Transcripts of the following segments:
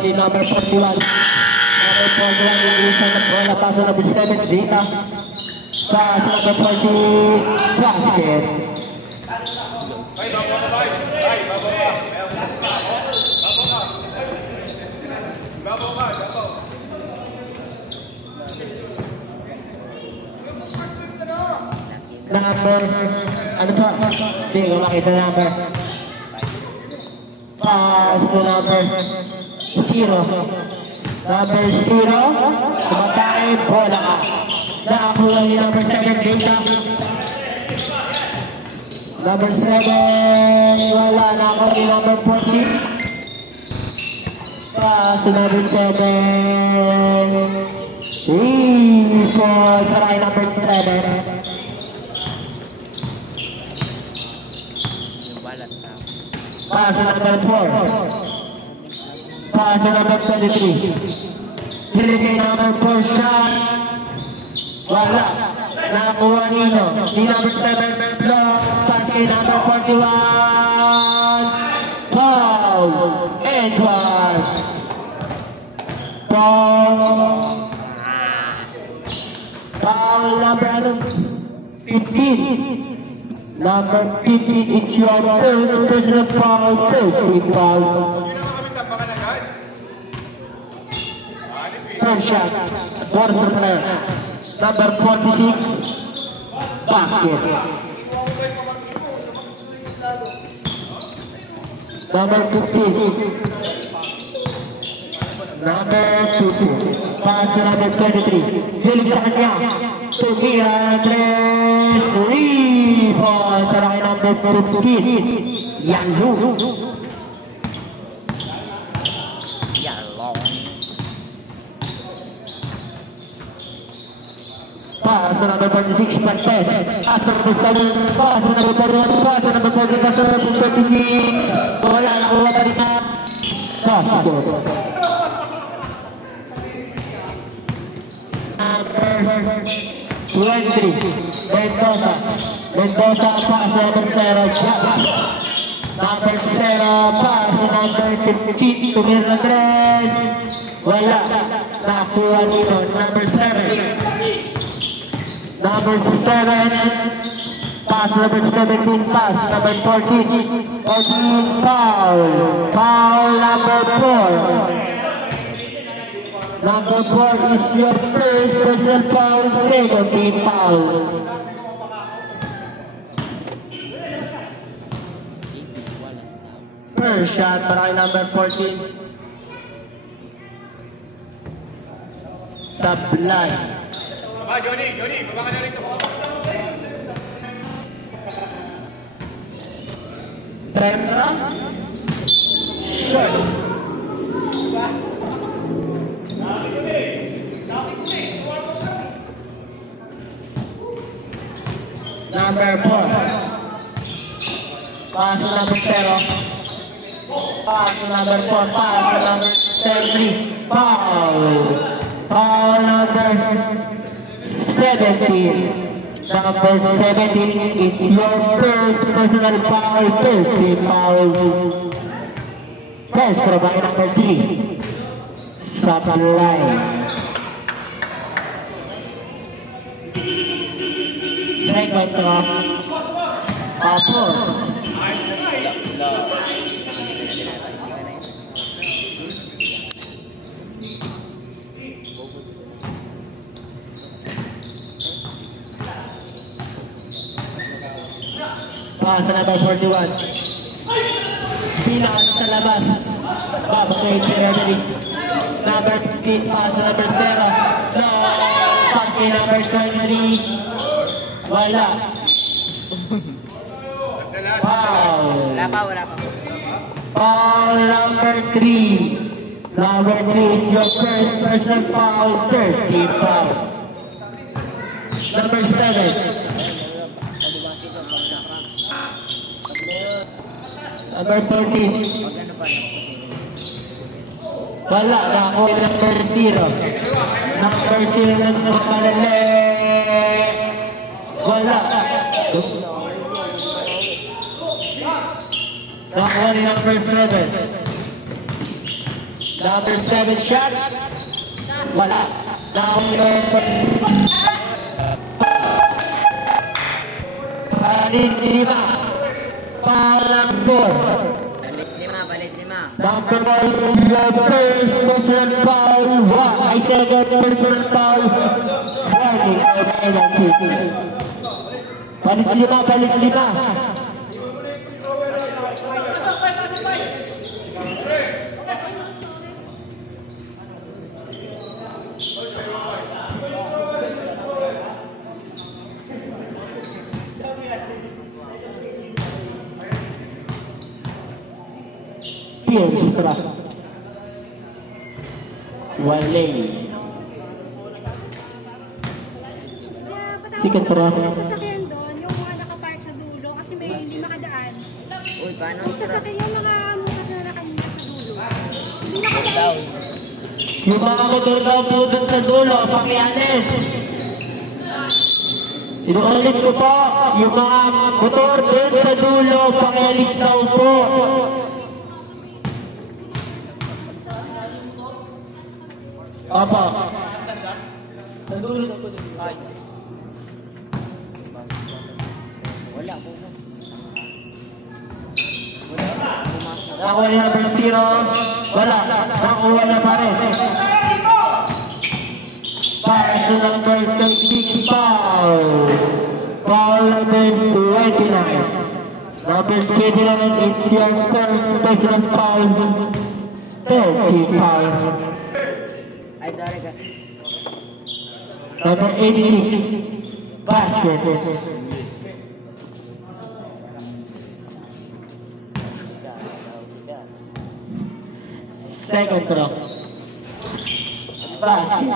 Sorry, number 41. Number 41, ilisan na bola. Paso number 7, Dita. Paso number 40, basket. Number, ano pa? Hindi ko makita number. Pass to number 0. Number 0, tumatay, bola ka. Nakakuha ni number 7, Data. Number 7, wala. Nakakuha ni number 14. Pass to number 7. 3 points para kay number 7. Pass to number 4. Pass to number 23. Hili kay number 4 shot. Wala. Nakakuha nino. Ni number 7 block. Pass kay number 41. Foul. Edward. Foul number 15. Number 15, it's your first personal foul, first foul. First shot, water player. Number 46, basket. Number 15. Number 15. Pass to number 23. Hilig sa kanya. Tumira, Andres. 3 points para kay number 15. Yalo. Pass to number 46, Martes. Pass to number 7. Pass to number 41. Pass to number 40. Pass to number 33. Wala na kuha pa rin na. Basket. Number 23. Mendoza. Mendoza, pass to number 0. Jabs. Number 0. Pass to number 15. Tumir na 3. Wala. Nakuha nito. Number 7. Number 7, pass number 17, pass number 14, 14, foul, foul number 4. Number 4 is your first personal foul, second team foul. First shot para kay number 14. Sablay. Johnny, baba ka na rito. Tremra. Shot. Number 4. Pass to number 0. Pass to number 4. Pass to number 3. Foul. Foul number 17. Number 17, it's your first personal foul, first team foul. First for by number 3. Sablay. Second drop. Apple. Pass sa number 41. Bilang sa labas. Babagay si Reverie. Number 15, pass sa number 0. No. Pass kay number 23. Wala. Foul. Wala pa. Foul number 3. Number 3 is your first personal foul, first team foul. Number 7. Number 14. Wala na ako number 0. Number 0 lang sa makalala. Wala. Nakuha ni number 7. Number 7 shot. Wala. Number 5. Parang 4. Balik 5. Number 1 is the first personal foul. I second personal foul. Warning for penalty. Balik 5. Pierce para Wale. Sikat para Sasakyan doon, yung mga nakapark sa dulo kasi may hindi makadaan. Uy, paano? Yung sasakyan yung mga mukas na nakanina sa dulo. Hindi nakadaan. yung mga motor daw po dun sa dulo, pakialis. Inuulit ko po, yung mga motor dun sa dulo, pakialis daw po. Apa? Sa dulo daw po dito. Wala po. Nakuha niya number 0. Wala. Nakuha na pa rin. Pass to number 36, foul. Foul number 29. Number 29, it's your first personal foul. 30 fouls. Ay, sorry ka. Number 86, basket. Second throw. Basket.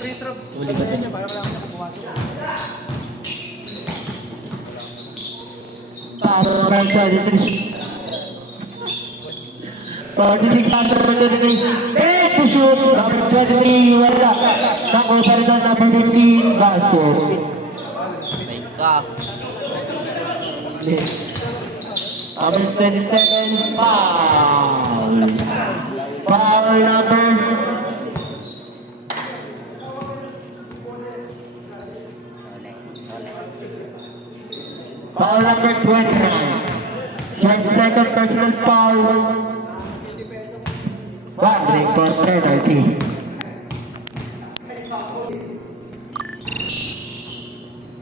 Free throw. Uli ko din. Para wala akong pumasok. Para naman sa 33. 46 number 23. To shoot. Number 23, wala. Nakuha pa rin ang number 15, basket. Ka. Number 27, foul. Foul number foul number 29. Second personal foul. Wandering for penalty.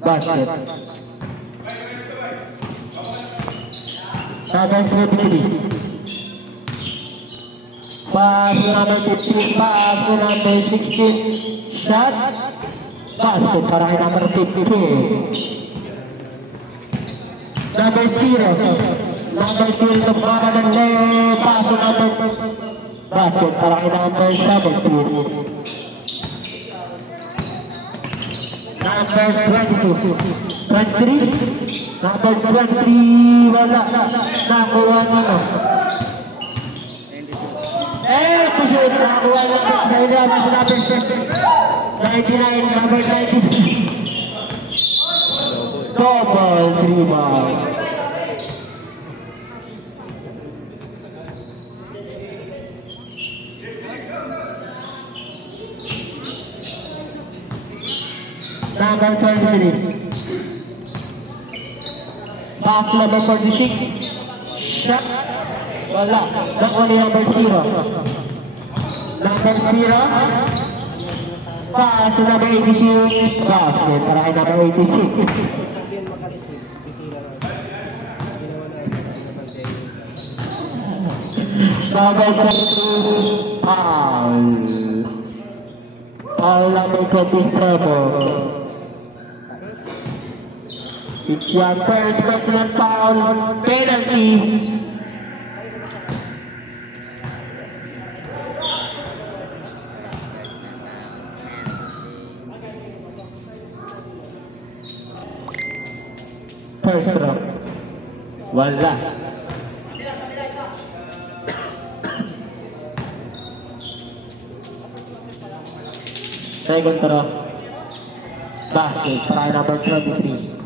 Basket. Number 23. Pass to number 15. Pass to number 16. Shot. Basket para kay number 15. Number 0. Number 0 to para ng left. Pass to number basket para kay number 17. Number 22. 23. Number 23. Wala. Nakuha na no. Pusit. Nakuha na no. Nakuha na number 99. Number 90. Double rebound. Number 23. Pass number 46. Shot. Wala. Nakuha ni number 0. Number 0. Pass number 86. Basket para kay number 86. Number 42. Foul. Foul number 27. It's your first personal foul, penalty. First throw. Wala. Second throw. Basket, try number 23.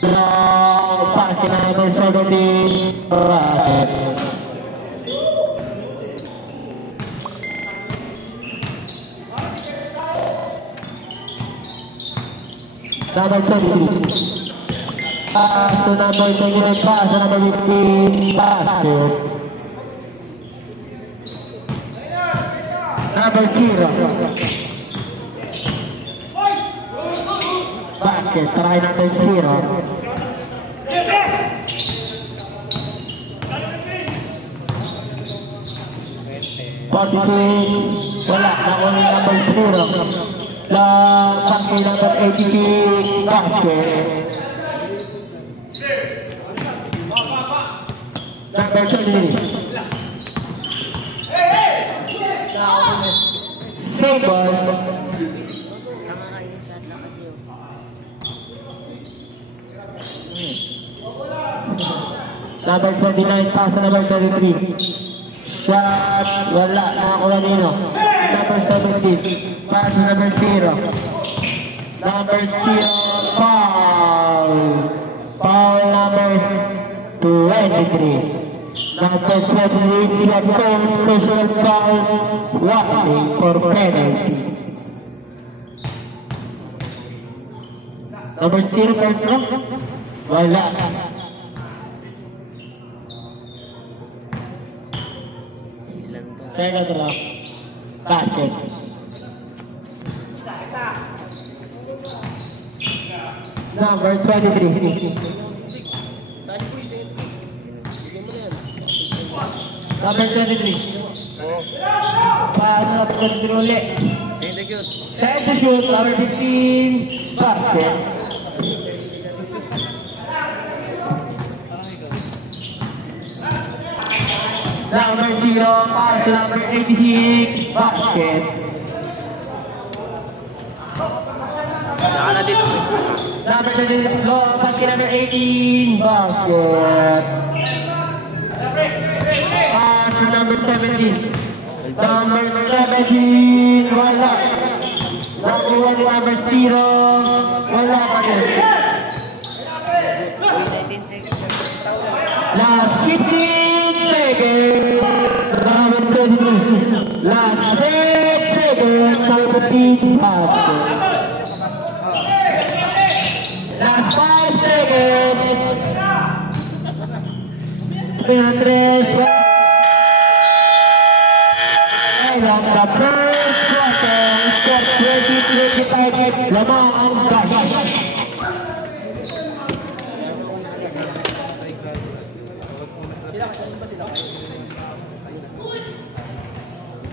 Pass pass number 17. Basket. Number 23. Pass to number 29, pass to number 15, basket. Number 0. Basket, try number 0. Wala, nakuha number 0. Pangkay number 86, basket. Number 23. Save ball. Tama ka yung shot lang kasi yun. Number 29, pass to number 33. Shot, wala, nakakuha nino. Number 17, pass to number 0. Number 0, foul. Foul number 23. Number 28, shot goal, special foul, roughing for penalty. Number 0, first throw. Wala. Silang to. Second throw. Basket. Number 23. Number 23. Pass number 23 ulit. Thank you. Set to shoot. Number 15. Basket. Number 0. Pass to number 86. Basket. Saka na dito. Number 20, pass kay number 18, basket. Pass to number 17. Number 17, wala. Nakuha ni number 0, wala pa rin. Last 15 seconds. Number 23. Last 10 seconds. Number 15, basket. Last 5 seconds. Andres. And on the first quarter, score 20-25. Lamang ang bahay.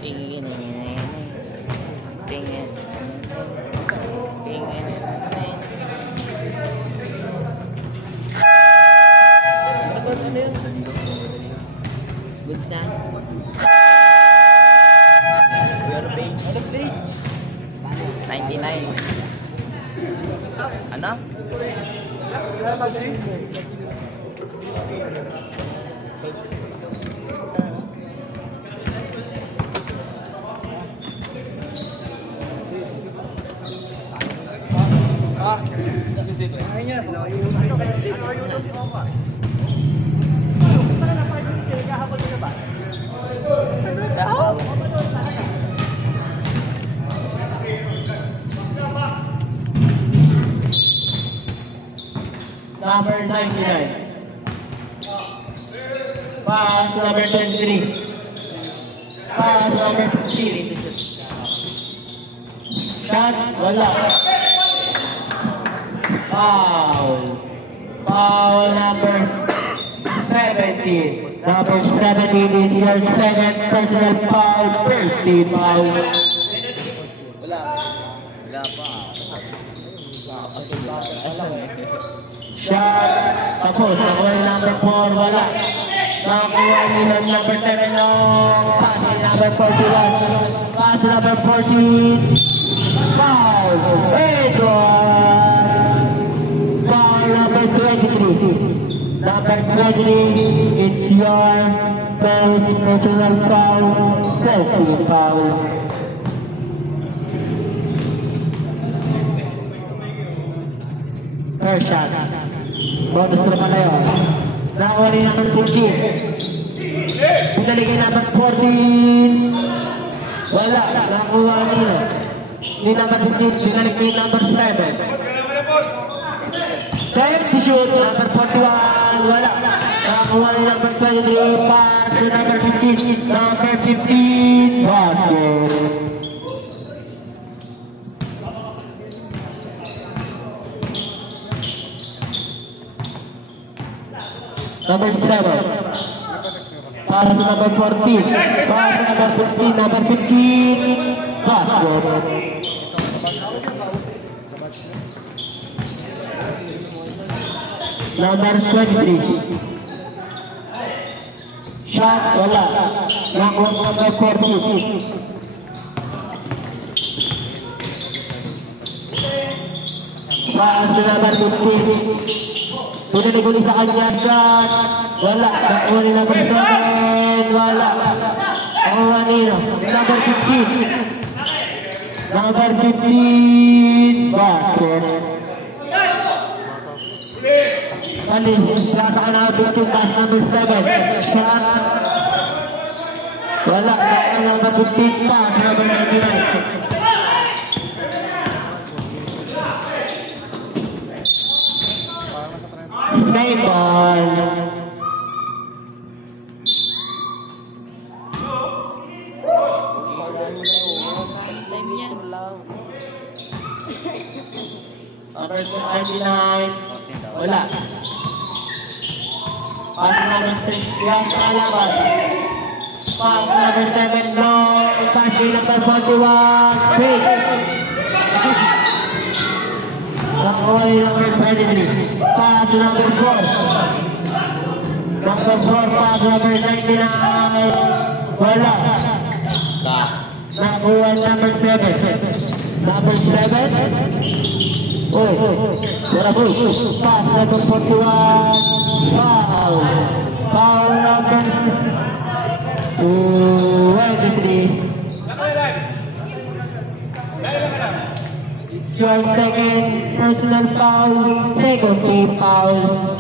Tingin. Goods na? Your page? 99. Ano? Number 99. Pass number 23. Pass number 15. Shot, wala. Foul. Foul number 17. Number 17 is your second personal foul. 13 foul. Wala pa. Shot, tapos. Nakuha ni number 4, wala. Nakuha ni number 7 no. Pass ni number 41. Pass number 14. Foul. Edward. Foul number 23. Number 23, it's your first personal foul. 13 foul. First shot. Bonus naman na yun. Nakuha rin naman 14. Pinaligay naman 14. Wala. Nakuha nila. Ni naman 15. Pinaligay naman 7. Time to shoot. Number 41. Wala. Nakuha rin naman 23. Pass to number 15. Number 15. Basket. Number 7. Para sa number 14. Para sa number 15. Number 15. Basket. Number 23. Shot. Wala. Number 14. Para sa number 15. Sudah diguli sa kanya shot. Wala. Nakuha ni number 7. Wala. Nakuha nila. Number 15. Number 15. Basket. Kali. Nasa ka na 15. Pass number 7. Shot. Wala. Nakuha number 15. Pass number 99. Snake ball. Number 29. Wala. Pass number 6. Yan sa kalaban. Pass number 7. Long. Pass number 41. Big. Nakuha ni number 23. Pass number 4. Number 4, pass number 99. Wala. Nakuha number 7. Number 7. Uy. Wala po. Pass number 41. Foul. Foul number 23. Your second personal foul, second team foul.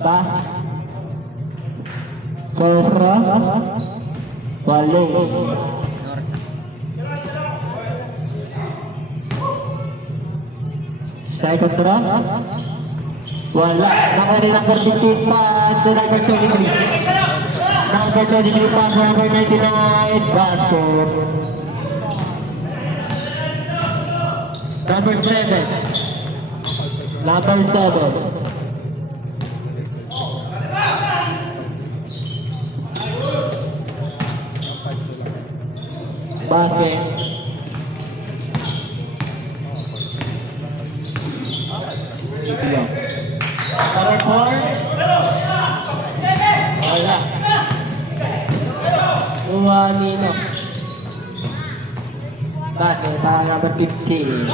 Ba? Kosra? Walo. Second round. Wala. Nakuha rin number 15 pass to number 23. Number 23 pass to number 99. Basket. Number 7. Number 7. Basket. Number 4. Wala. Kuha nino. Basket sa number 15.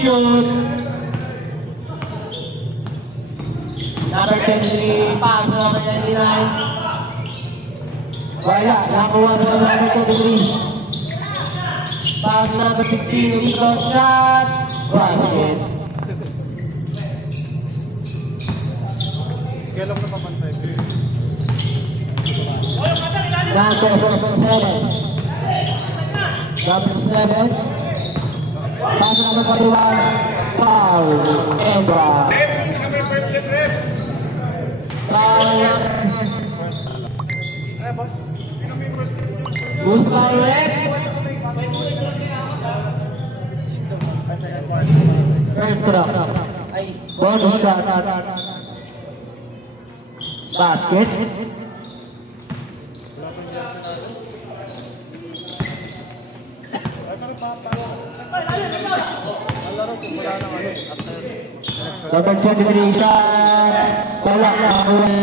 Shoot. Number 23, pass number 99. Wala, nakuha na number 23. Pass number 15, equal shot. Basket. Kailan mo papantay? Number 7. Number 7. Pass number 41. Foul. Embra. Foul. Boost by Red. First round. Bonus shot. Basket. Number 23 shot. Wala.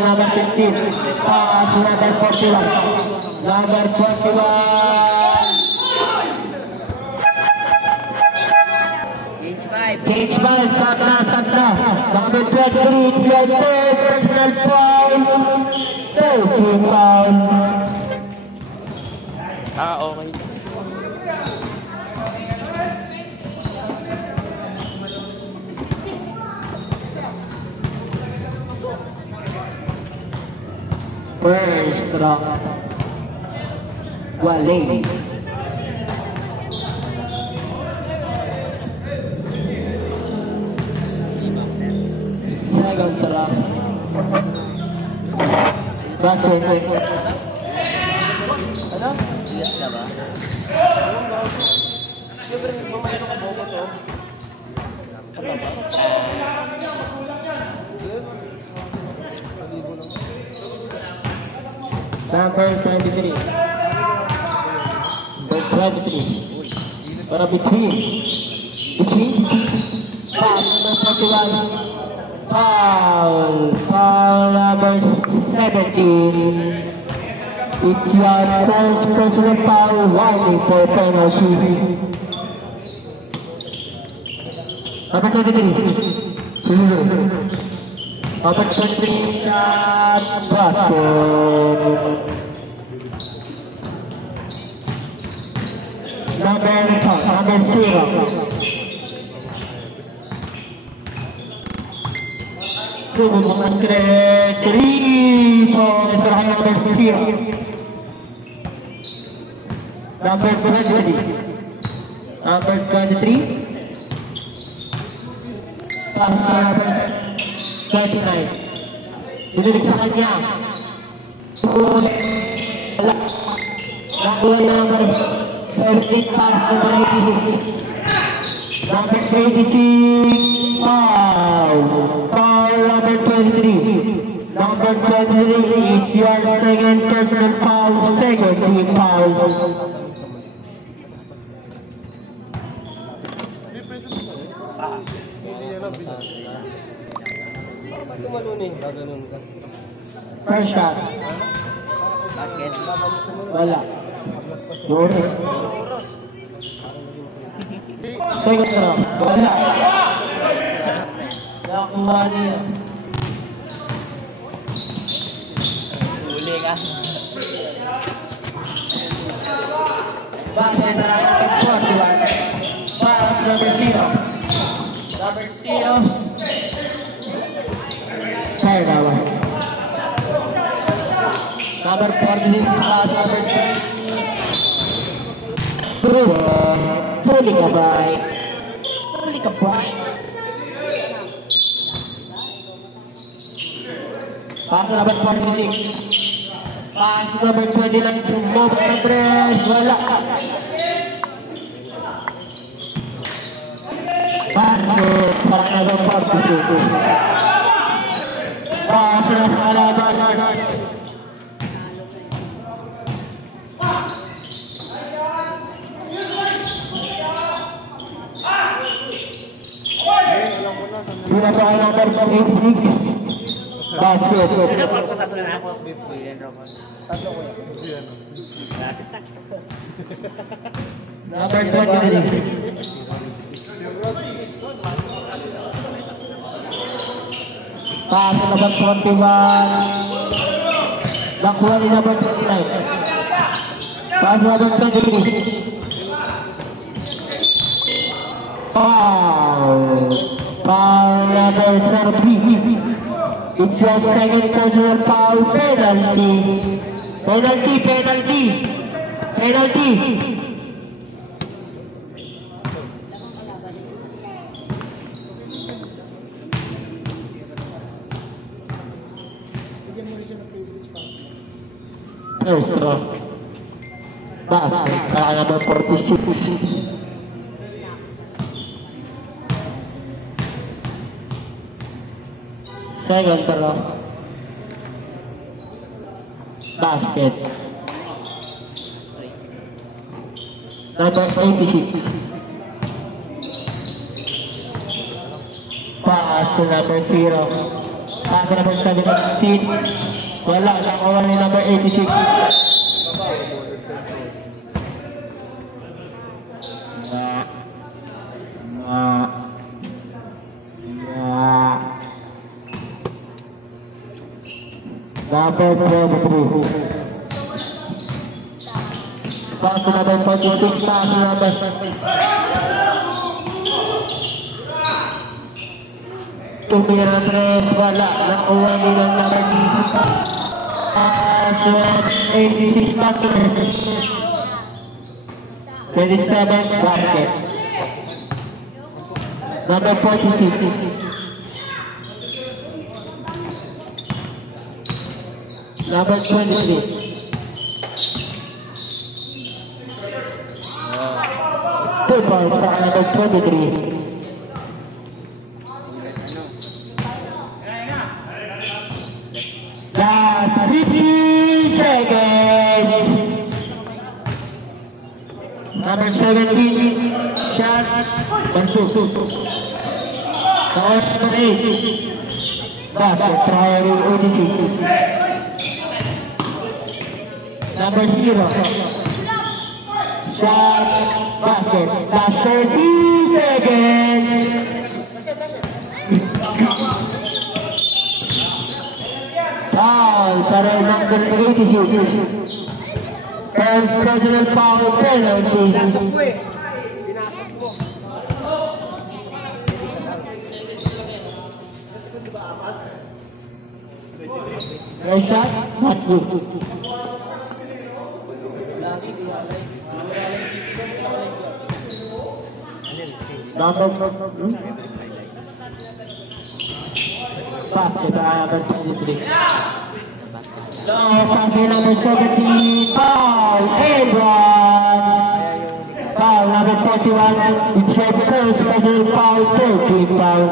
Number 15. Pass number 41. Number 41. Change ball, stop na. Number 23, it's your third personal foul. 13 foul. Okay. First round. Wale. Second round. Basket. Ano? Yes na ba? Siyempre, bumalik ako bobo to. Ano ba? Number 23. Number 23. Para between. Pass number 41. Foul number 17. It's your first personal foul, warning for penalty. Number 23. Number 23 shot basket. Number 0. Subok ng 3 for number 0. Number 20. Number 23. Pass number 39. Dinilig sa kanya. Nakuha number 17 pass number 86. Number 26. Foul number 23. Number 23 is your second personal foul. Second team foul. First shot. Basket. Wala. Yoris. Second round. Wala. Nakuha niya. Huli ka. Basket na lang ang 41. Pass number 0. Number 0. Kaya naman. Number 46, pass number 10. Huli ka ba? Huli ka ba? Pass number 46. Pass number 29. Sumobot ng press. Wala. Pasok. Parang nagawang pagpupupo. Pass na sa alaban. Pinapakay number 46. Basket. Number 23. Pass number 21. Nakuha ni number 29. Pass number 23. Foul number 33. It's your second personal foul. Penalty. First round. Basket. Kaya number 46. Second round. Basket. Number 86. Pass to number 0. Pass to number 17. Wala. Nakuha ni number 86. Number 23. Pass to number 46, pass to number 2 wala. Nakuha nila number 86, pass to 27, basket. Number 46. Number 23. Two points para number 23. Last 15 seconds. Number 17. Shot. 1-2. Number 8. Basket. Trial ODC. Number 0. Shot, basket. Last 30 seconds. Foul para number 86. First personal foul penalty. Pinasok ko eh. Pinasok ko. First shot, not good. Number basket number 23. Now passing number 17. Foul and one. Foul number 41. It's your first special foul. 13 foul.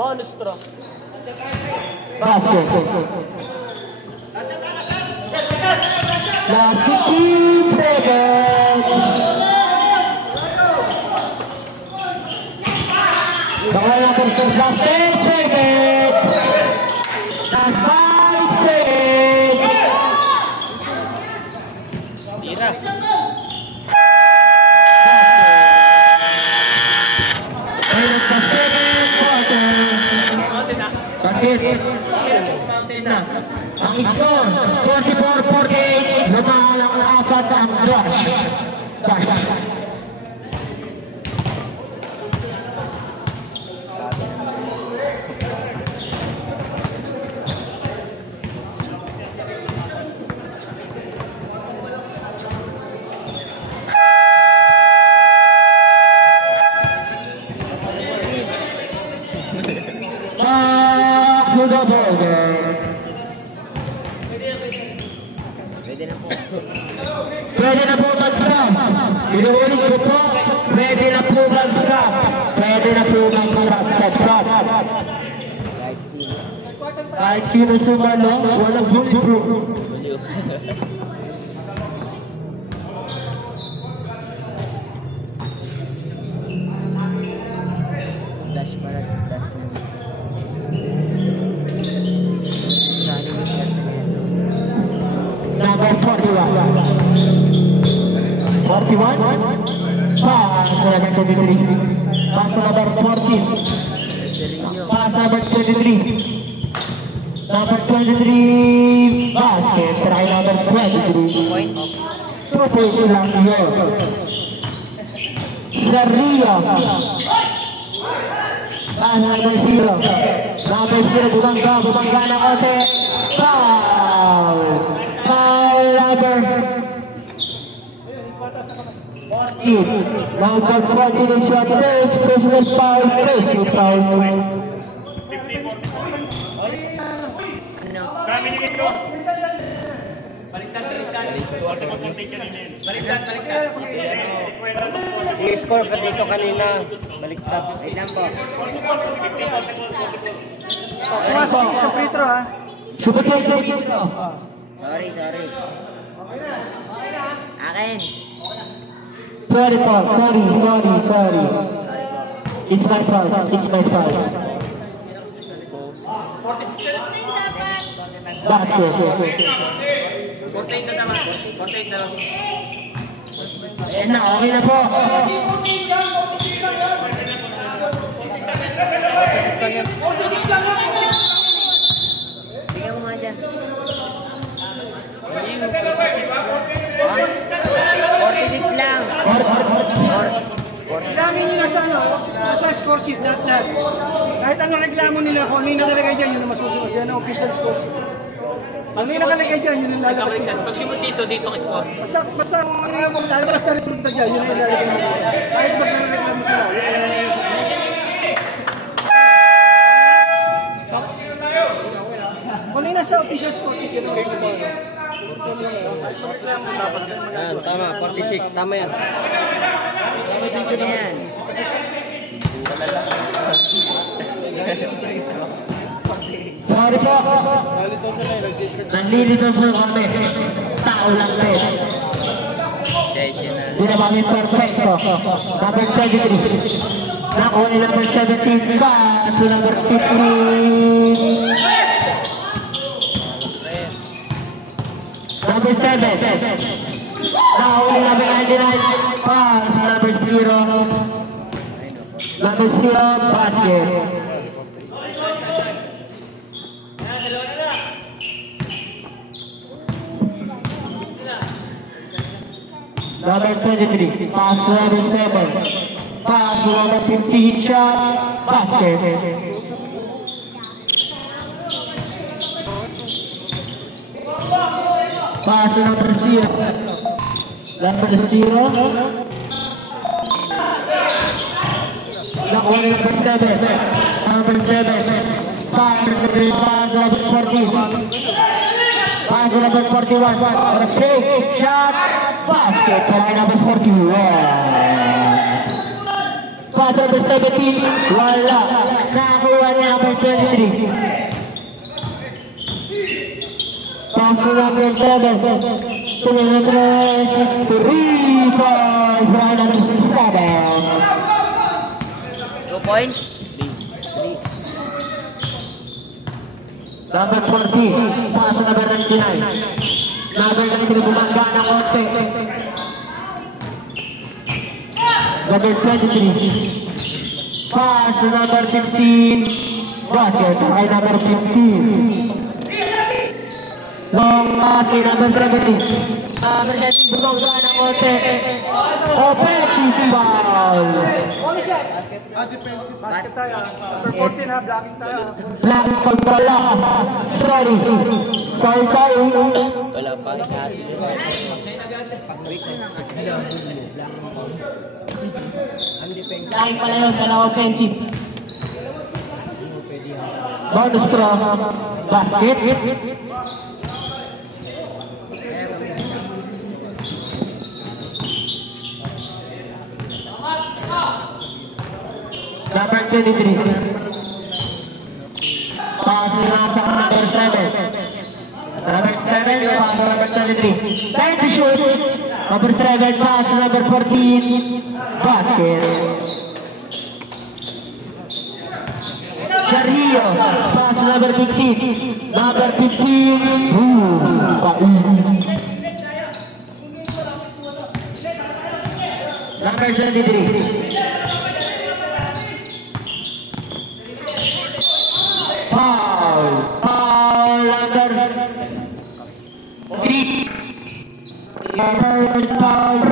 Bonus throw. Basket. Last 15 seconds. Bawal natin sa last 10 seconds. Last 5 seconds. Tira. And the second quarter. Bakit? Na. Ang score, 44-48. Lumahal ang apat ang Rush. Back to the ball game. Pwede na po mag-stop. Inuulit ko po, pwede na po mag-stop. Pwede na po mag-stop. Kahit sino sumalo, walang bulletproof. Number 41. 41. Pass number 23. Pass number 14. Pass number 23. Number 23. Basket. Try number 23. 2 points lang yun. Sergio. Pass number 0. Number 0. Bumangga ng konti. Foul. Foul number 14. Number 14 is your first personal foul. Foul. I-score ka dito kanina. Baliktad. Wait lang po. Pumasok sa free throw ha. Super dito. Sorry. Akin. Sorry po. Sorry. It's my fault. Basket. Ayan na, okay na po. Bigyan mo nga dyan. 46 lang. Ilangin nyo na sa sa score sheet lahat. Kahit anong reklamo nila, kung ano yung nakalagay dyan, yun ang masusunod. Yan ang official score sheet. Ano yung nakalagay dyan, yun ang lalabas dito. Pag simot dito ang score. Basta kung ano yung lalabas na resulta dyan, yun ang ilalagay nila. Kahit ba't nang reklamo sila, yun ang ilalagay nila. Kung ano yung nasa official score sheet, yun ang ilalagay nila. Ayan, tama, 46, tama yan. Ayan. Sorry po. Nanlilito po kami. Tao lang rin. Hindi na kami perfecto. Number 23. Nakuha ni number 17 ba? To number 15. Number 7. Nakuha ni number 99 pa. Number 0. Number 0, basket. Number 23, pass to number 7. Pass to number 15, shot, basket. Pass to number 0. Number 0. Nakuha ni number 7. Number 7. Pass to number 14. Pass to number 41. Shake, shot, basket. Try number 41. Pass to number 17. Wala. Nakuha ni number 23. Pass to number 7. To number 3. Try number 7. 2 points. Number 40, pass to number 99. Number 99, bumangga ng konti. Number 23, pass to number 15. Basket, ay number 15. Long pass kay number 17. Number 17, bumangga ng konti. Offensive foul. Basket tayo. Number 14 ha, blocking tayo. Black pala. Sorry. Wala pa. Lain pala yun, dalawa offensive. Bonus throw. Basket. Number 23. Pass around sa number 7. Number 7, pass to number 23. Time to shoot. Number 7, pass to number 14. Basket. Sergio, pass to number 15. Number 15. Number 23. Foul under 3. Number foul.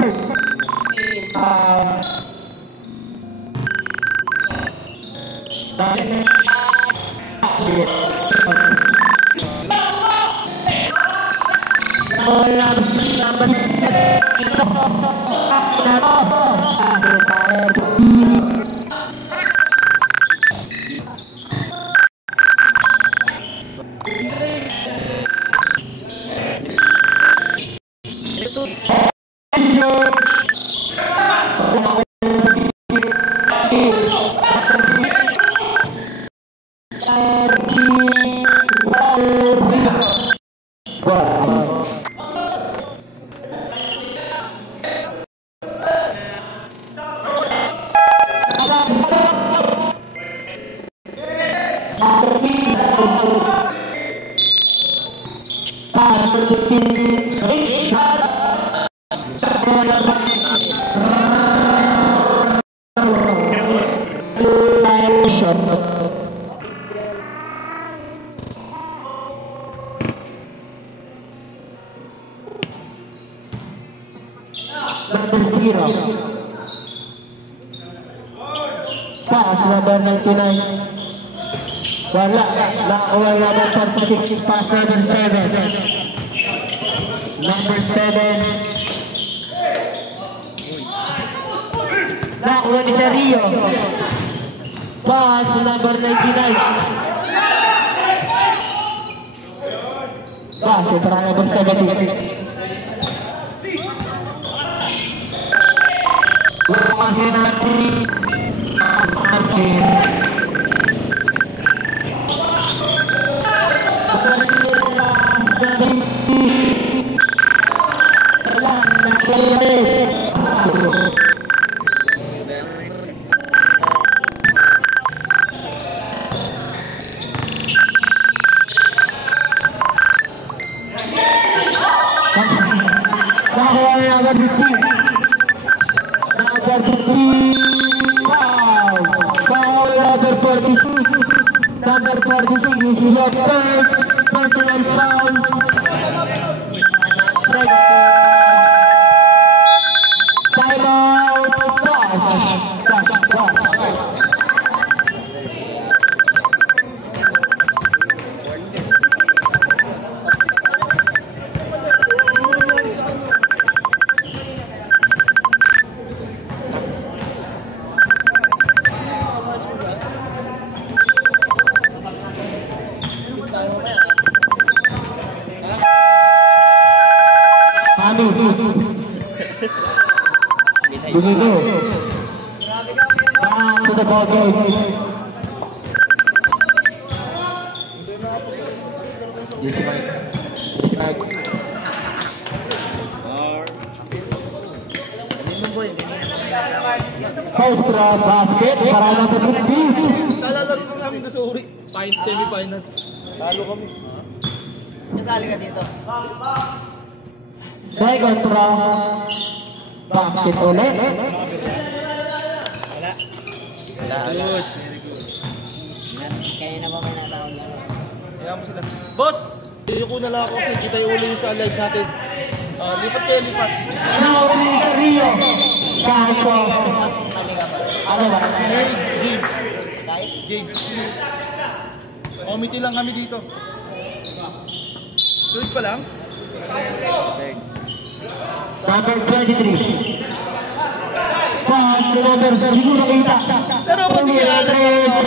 number 15, Richard. Number 0. Pass number 99. Wala. Nakuha number 46. Pass number 7. Number 7. Nakuha ni Sergio. Pass number 99. Pass para number 70. Masih nanti number 46 is left first, personal foul. Time out. Begitu. To the ball game. Extra basket para number 50. Nalalaro ko namin sa uri. Semi-final. Talo kami. Nasali ka dito. Second round. Basket ulit. Good. Kaya na ba may natawag yan? Kaya mo sila. Boss! Ayoko na lang ako kasi kita yung uli sa live natin. Lipat kayo, lipat. Now, Rio. Kaso. Ano ba? James. Committee lang kami dito. Third pa lang? Number 23. Pass to number 3. Siguro kita. Pero ako sige.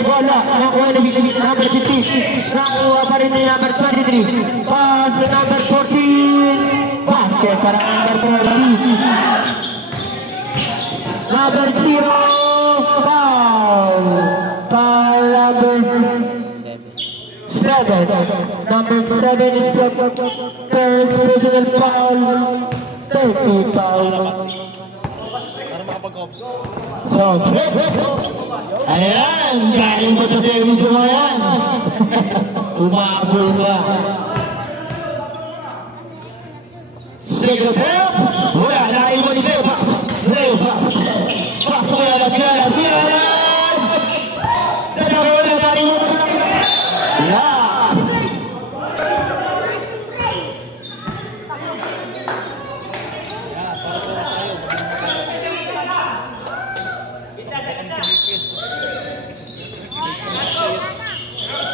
Wala. Nakuha na bigla number 50. Nakuha pa rin ni number 23. Pass to number 14. Basket para number 40. Number 0. Foul. Foul number 7. Number 7 is the first personal foul. 30 foul. Para makapag-ops. So, ayan, galing mo sa service mo yan. Umabol ka. Second help. Wala, dahil mo ni Leo Pass. Leo Pass. Pass mo yan at yan at yan. Dalawa na dahil mo. Yeah.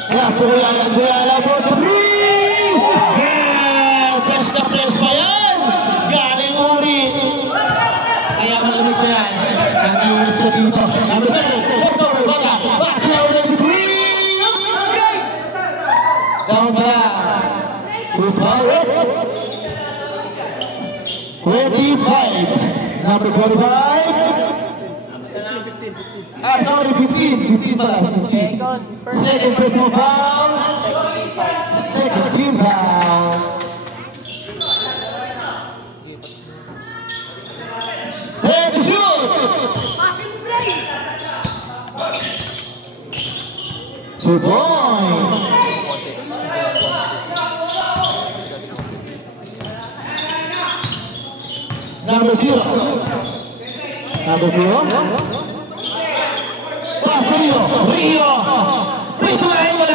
Yes, Guyala po, 3! Yeah! Best na press pa yan! Galing uri! Kaya malamig na yan. Ang iulit sa dito. Ang sa'yo, let's go, baka! Back na ulit, 3! Down pala. With power. 25. Number 25. Sorry, 15 pala. 15. Second personal foul. Second team foul. And shoot! 2 points. number 0. Number 0. Pass to Rio. Rio. Free to number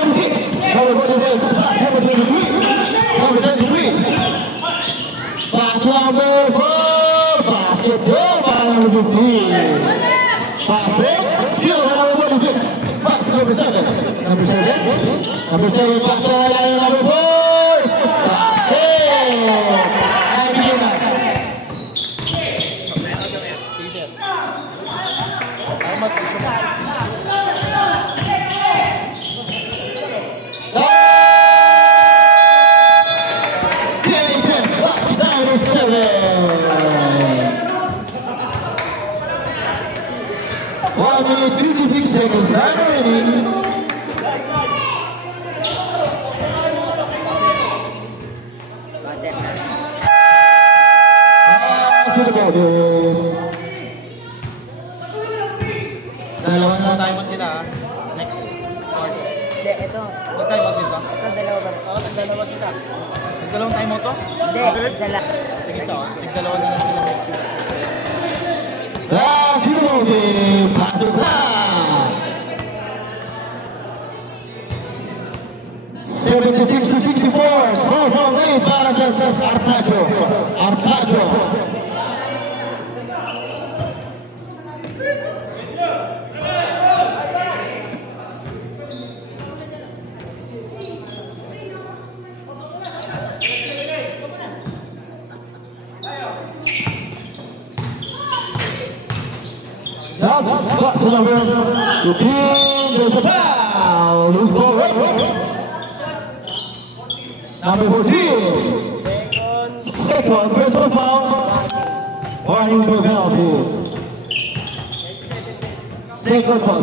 46. Number 46. Pass number 23. Number 23. Pass number 4. Basketball by number 15. Pass break. Still by number 46. Pass number 7. Number 7. Number 7. Pass to number 4. Seconds remaining. To the ball. Dalawa na tayo mag-tila. Next quarter. Hindi, ito. Mag-time out dito? Ito, dalawa ba? Oo, nagdalawa kita. Nagdalawang time out to? Hindi, isa lang. Sige, isa. Nagdalawa na lang sila next week. To the ball. Pasok na. 76-64, 12 lead para sa Artacho. Artacho. That's pass number 15. There's a foul. Loose ball right. Number 14. Second personal foul. Warning for penalty. Second foul.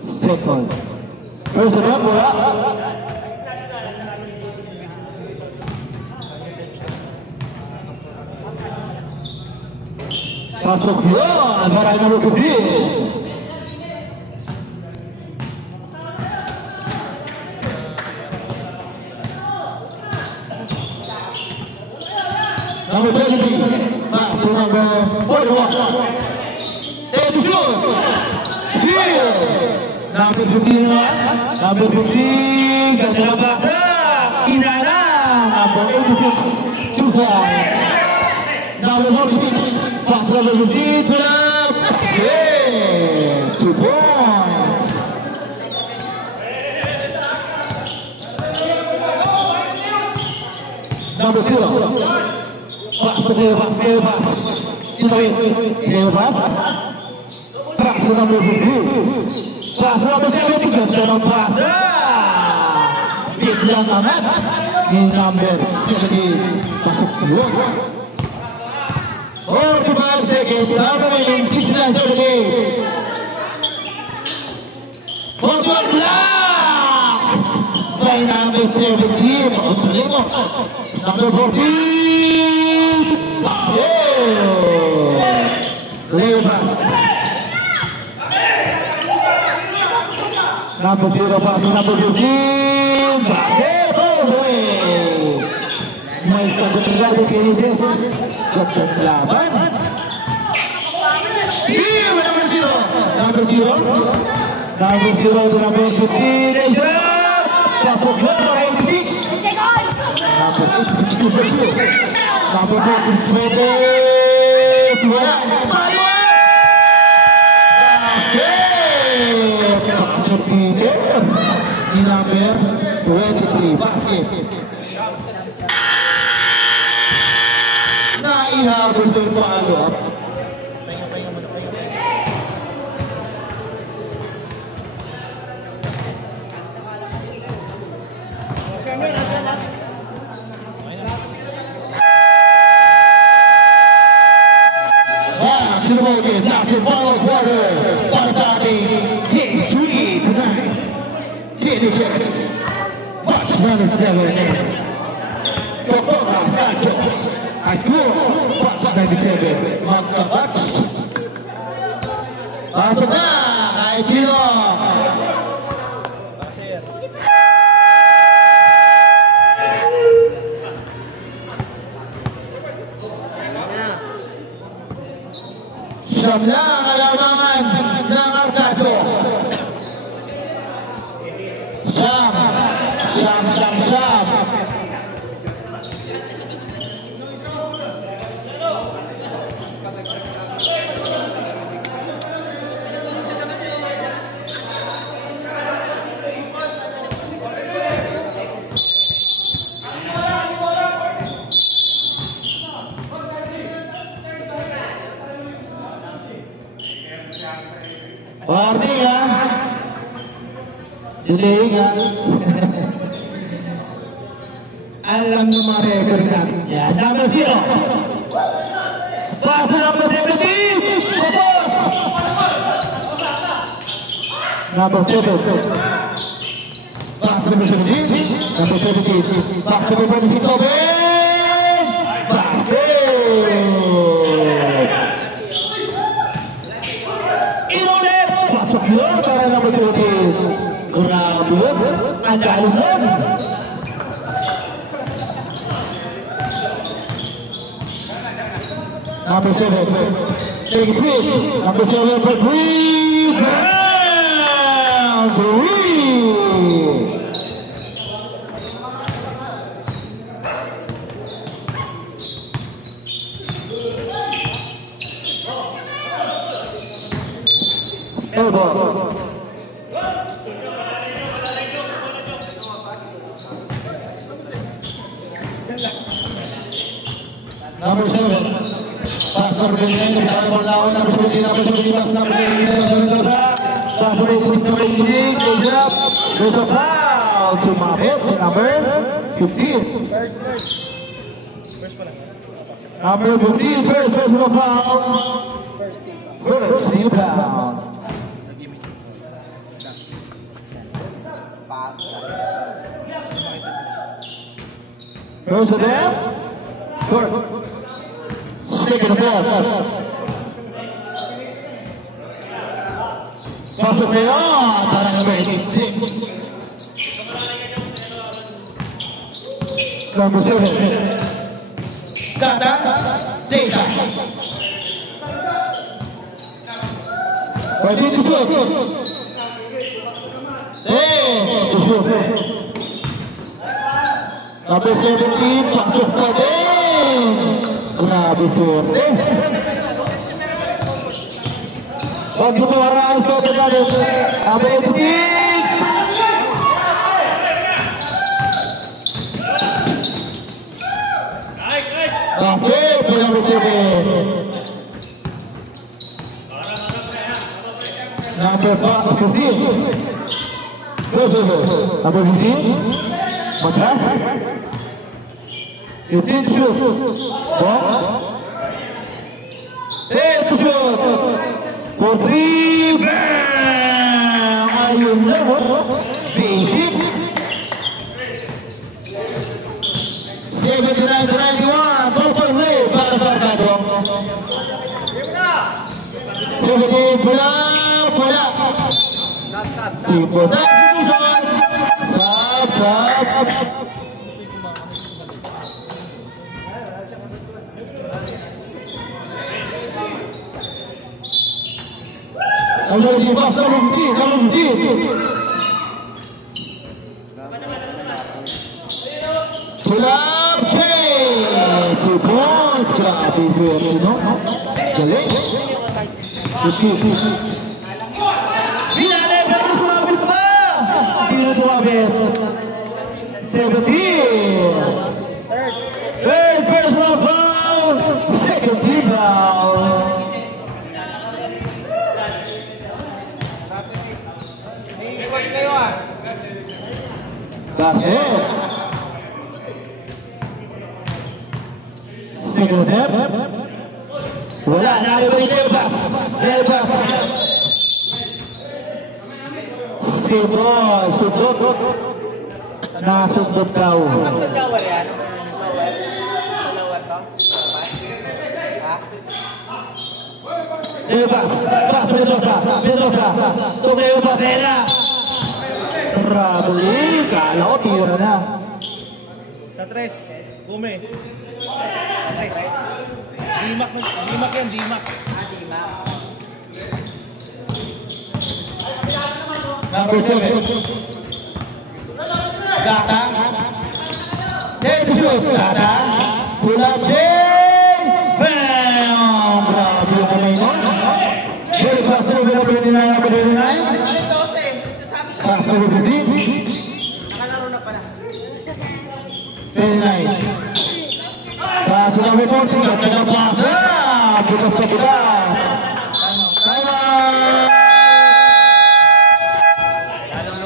Second. Personal bola. Pasok yun para number 15. Number 23, pass to number 41. And shoot! Steal! Number 15 naman. Number 15, ganda na pasa! Isa na! Number 86, 2 points. Number 46, pass to number 15, put up! Yeah! 2 points. Number 0. Pass. Pass number 2. Pass number 17. Ganda pass. Biglang amat. Yung number 17. Pasok yun. 45 seconds. Number 69 seconds. Football block. By number 17. Number 14. Lebas. Number 0 pass number 15. Basket away. May sebentar di Pirides. Gagawin laban. Team number 0. Number 0. Number 0 to number 15. Ezra. Pasok number 86. Number 86 to pursue. Number 14. Number 23 basket. Naihabol yung palo. To the ball game, that's the final quarter. Para sa ating game 3 tonight. TNHX, Watch 97. Totoka, Nacho. High School, Watch 97. Magka-watch. Pasok na, kahit sino. Siyam lang alamangan ng Arcadio. Siyam. Warning ya. Delay ya. Alam na mga record natin yan. Number 0. Pass number 17. Kapos. Number 7. Pass number 17. Number 17. Pass number 26. Open. Basket. Inulit. Pasok yun para number 17. Kurang buwan. Anda alumon. Number 7, take a switch. Number 7 for 3. Round 3. Elbow. Number 7. Pastor Benjamin dari Pelawan number 17, number 17, number 17, number 18, there's a foul to Mabit, number 15. Number 15, first personal foul. First team foul. First of them, second of all. Pasok na yun para number 86. Number 7. Kata Data. Ready to shoot. To shoot. Number 17, pasok pa din. Grabe suerte. Wag mo mawaran sa pagkakalit. Number 18. Basket for number 7. Number 15. Number 15. Matras. 15 shoot. Box. 10 to shoot. For 3. Bang! Ayun na. Basic. 79-91. Total rate para sa Arcadio. 70 pula. Simple. Sab. Kalau dibuka kalau bukti. Pulang change. Points gratis Vertino. Galing. Bila ada baru sumabit pa. Sino sumabit? 17. Third personal foul. Second team foul. Basket. Second step. Wala na balik Elbas. Si Boy, sudot. Nasudot daw. Sa lower yan? Sa lower to? Elbas. Pedrosa. Tumeo Pasena. Rabuli, kala ko tira na. Sa 3, Gume. 3. Dimak yan, Dimak. Dimak. Number 7. Gata. Take the shoot. Gata. Pull up chain. Bam! Grabe yung kamay mo. Very fast over number 29. Number 29. Fast over 15. Nakalaro na pala. 29. Fast over 14. Kaya pasa. Bukas pa bukas. Time out.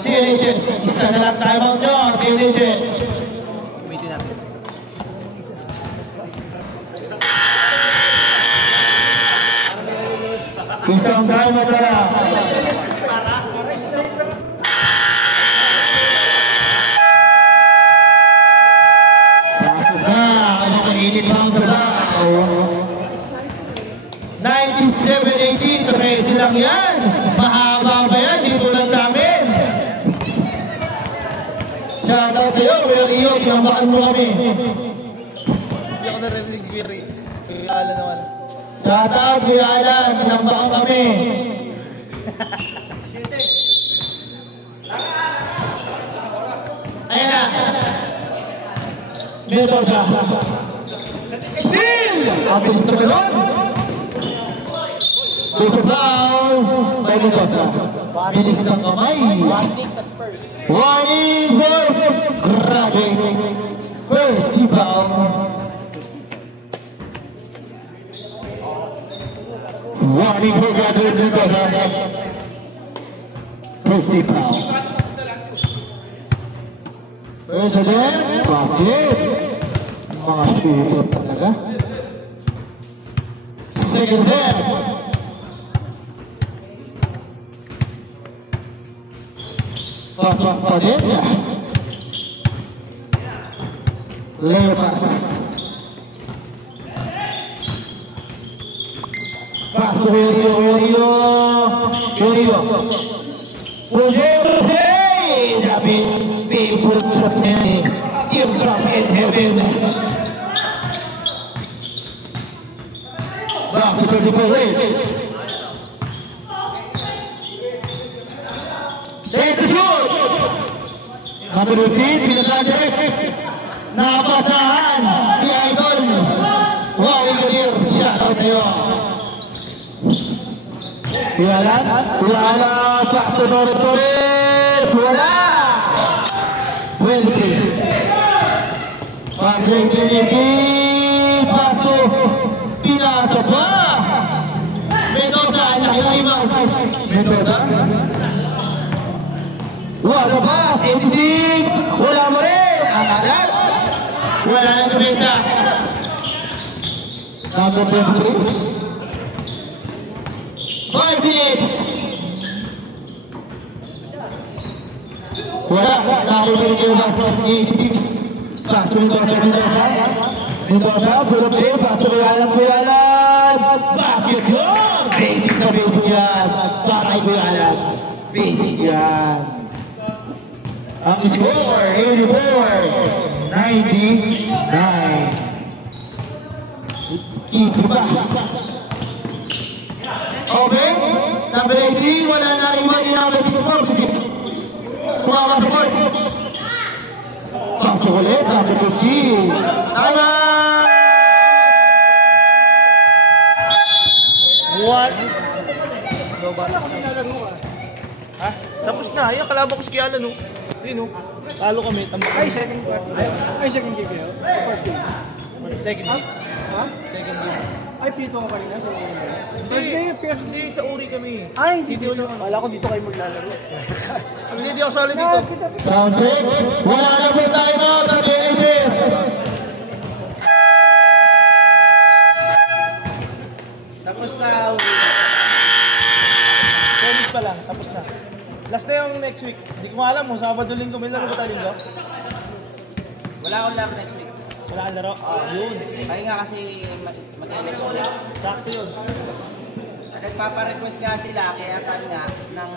TNHS. Isa na lang time out nyo. TNHS. Umitin natin. Isang time out na lang. Init lang trabaho. 97-18, kapesi lang yan. Mahaba ba yan? Dito lang sa amin. Shoutout sa'yo, Kuya Rio, tinambakan mo kami. Hindi ako narinig Giri. Kaya ala naman. Shoutout, Kuya Alan, tinambakan kami. Ayan na. Meto siya. Sin! Ang bilis na meron. Basic foul. By Mendoza. Bilis ng kamay. Warning for Grabe. First foul. Warning for Grabe Mendoza. First foul. First again. Basket. Mga shooter talaga. Second half. Pasok pa din. Lepas. Pass to Rio. Pujay. Dapat pipurot sa niya. Yung basket heaven. Back to 34. Take the shoot! Number 15, pinasasarek. Napasahan si Idol. Wow, Engineer. Shoutout sa'yo. Wala. Back to Torres. Wala. 20. Pass to Infinity. Pass to pinasok pa. Mendoza, laki ng iba. Mendoza. Wala pa, 86. Wala mo rin. Ang alat. Wala na Mendoza. Number 23. 5 minutes. Wala. Nakalimutin yung last 86. Pass to Mendoza. Mendoza, puro play. Pass to Kuyalan. Basket yun. Basic na basic yan. Para kay Kuyalan. Basic yan. Ang score, 84-99. Kito ba? Okay. Number 83, wala na iba inabot si 46. Pumama sa court. Pasok ulit, number 50. Time out! What? Ha? Tapos na. Ayun, kalaban ko si Kiala, no? Yun, no? Talo kami. Ay, second quarter. Ay, second game yun. First game. Second game. Ha? Second game. Ay, pito ko kanina sa first game. First Hindi, sa uri kami. Ay, dito. Wala ko dito kayo maglalaro. Hindi ako sali dito. Sound check. Wala na po tayo mga ka-TNHS. Tapos na. Tennis pa lang. Tapos na. Last na yung next week. Hindi ko alam mo. Sabado linggo. May laro ba tayo linggo? Wala akong laro next week. Wala kang laro? Yun. Kaya nga kasi mag-election na. Sakto yun. Nagpapa-request nga sila, kaya nga, ng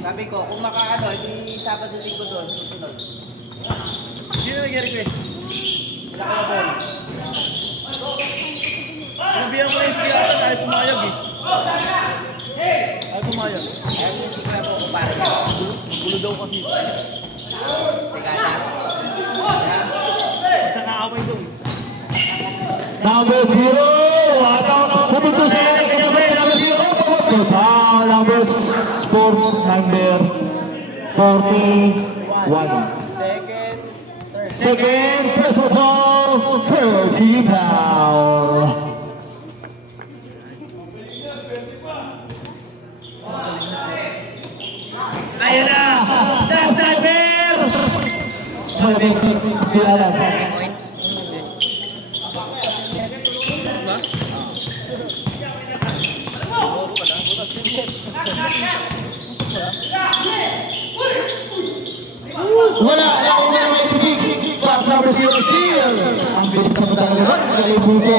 sabi ko, kung makaano, hindi Sabado linggo doon, susunod. Sino nag-request? Wala ka na ball. Sinabihan ko na yung sige ata, dahil pumayag eh. low kasi. Magkakaaway doon. Number 0, pupunto sila ng kinabi, number 0, pupunto sa number 41. Second, personal foul, 30 foul. Ayan na! The sniper! Malamig, hindi alam. Wala! Ang number 86, pass number 0, steal! Ang bilis na punta ng iba, galing puso.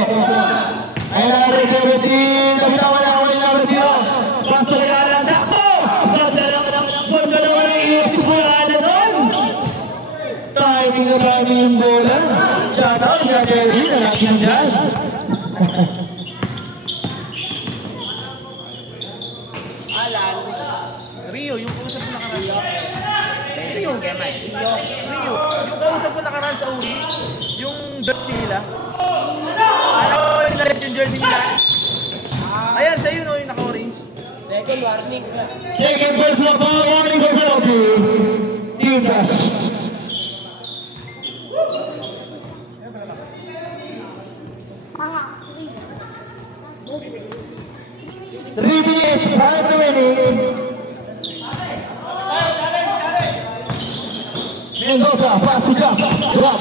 Ayan na, number 17, nabitawan na ako yung number 0. Pass na nagkakalang sakto! Punta naman ang iwas ko yung ala doon! Timing na timing yung bola. Shout out, Brad Derby, nalaki yan dyan. Rio, yung kausap ko nakaraan. Rio, yung kausap ko nakaraan sa uli, yung jersey nila. Alam ko yung nalit yung jersey nila. Ayan, siya yun o, yung naka-orange. Second warning. Second personal foul, warning for penalty. Team dash. Mga 3 minutes, time remaining. Mendoza, pass to Jack. Drop.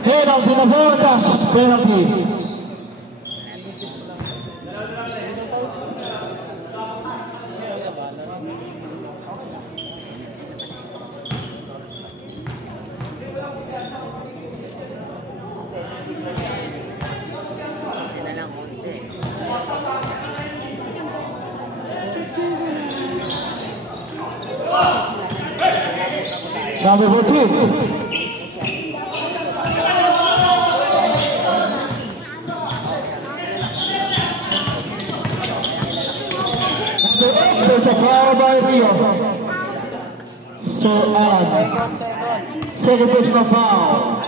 Penalty na bola. Penalty. Number 14. There's a foul by Rio. Sir Alan. Second personal foul.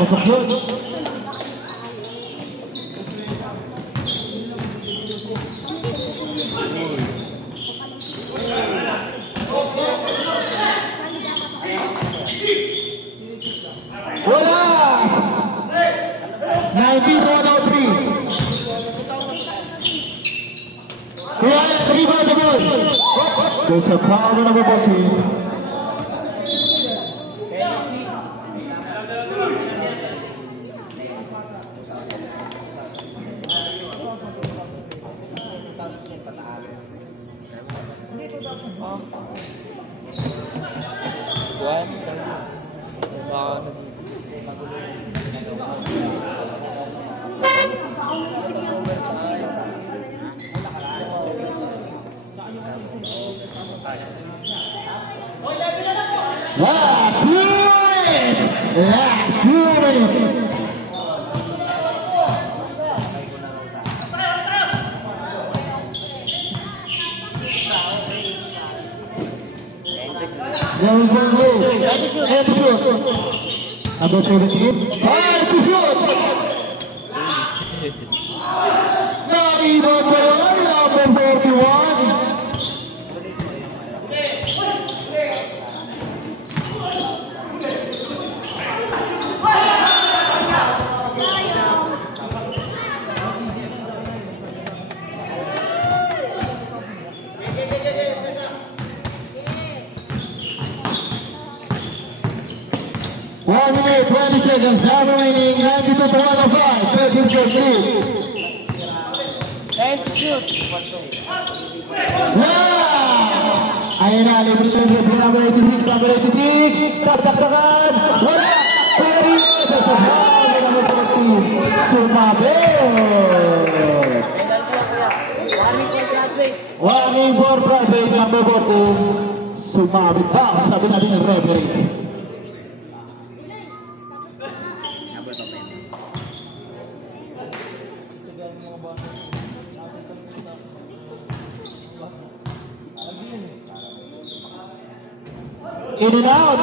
Pasok. Wala! 19-103. Ryan, rebound the ball. There's a foul on number 14. Last 2 minutes! Last 2 minutes! Level 1 goal. Head to shoot. Number 17. Time to shoot! Not even by one, number 41. One minute, 20 seconds, now remaining, 92 to 105, 13 to 3. And shoot. Wow! Ayan na, libre sa number 86, number 86, taktaktakan, wala! Pero, sumabit. Warning for private number 14. Sumabit ba? Sabi natin ng referee. In and out.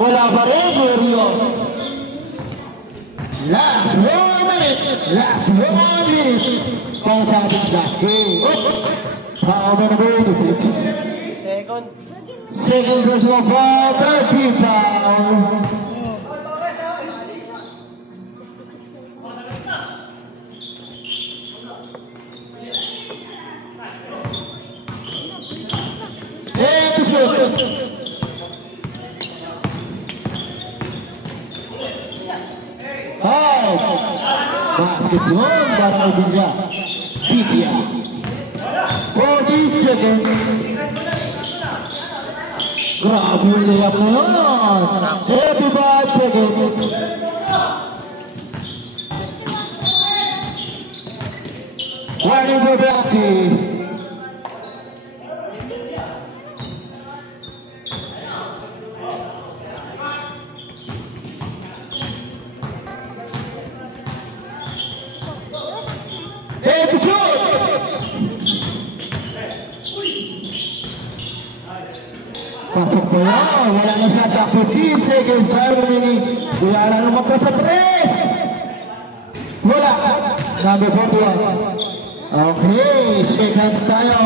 Wala pa rin, Glorio. Last 1 minute. Last 1 minute. Para sa ating last game. Foul number 86. Second personal foul. Third team foul. Basket zone para Ibigya. Bibia. 40 seconds. Grabe yung layup na yun. 35 seconds. Warning for penalty. Pasok ko yan. Wala na siya 15 seconds. Wala na naman pa sa press. Wala. Number 41. Okay. Shake hands tayo.